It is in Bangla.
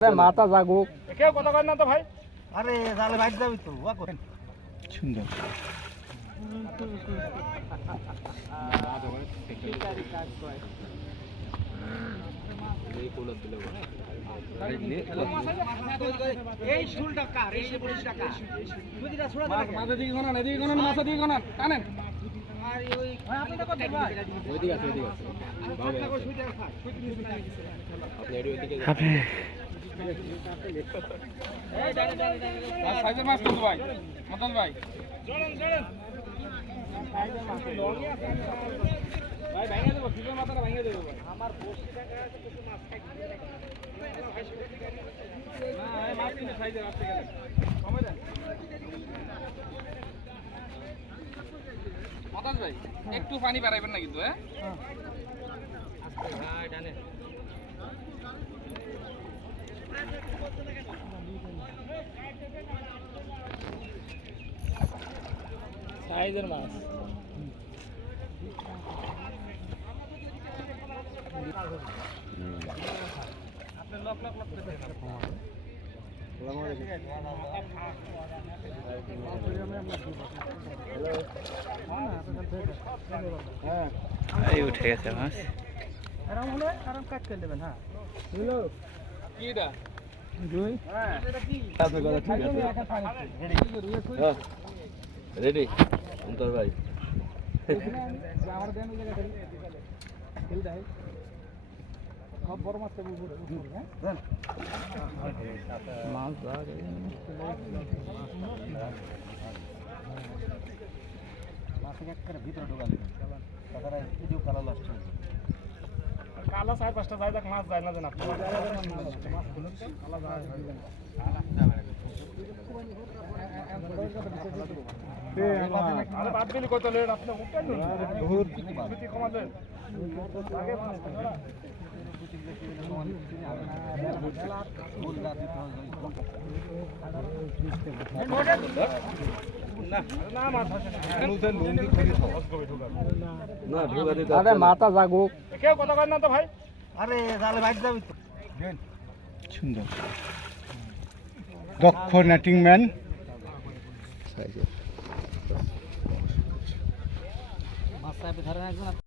আরে মাথা জাগুক। কেউ কথা কয় না তো ভাই? আরে জালে বাইরে যাবি তো সুন্দর এই শুলটা কার? এই পুলিশটা কার? মাথা দিকে গনান এদিকে মাথা দিকে গনান টানেন। আর ওই ভাই আপনি সাইজের মাছ কিন্তু ভাই? মতন ভাই। ভাই ভাই। মাছ একটু পানি বাড়াইবেন না কিন্তু হ্যাঁ? ডানে সাইজের মাছ। এই উঠে গেছে মাছ। আরাম হলে আরাম কাট করে নেবেন হ্যাঁ। কি এটা দুই আপনার কথা ঠিক আছে রেডি, অন্তর ভাই। মাছ মাছ ভিতরে ঢোকান তাছাড়া ভিডিও কালা নষ্ট হয়ে যাবে সাড়ে পাঁচটা যায় দেখ মাছ যায় না জান আপনি বাদ দিলি কত লেট আপনি কমালেন আরে মাথা জাগুক কেউ কথা কয় না তো ভাই? আরে জালে বাইরে যাবি সুন্দর। দক্ষ নেটিং ম্যান। মাছ সাহেব ধরেন একজন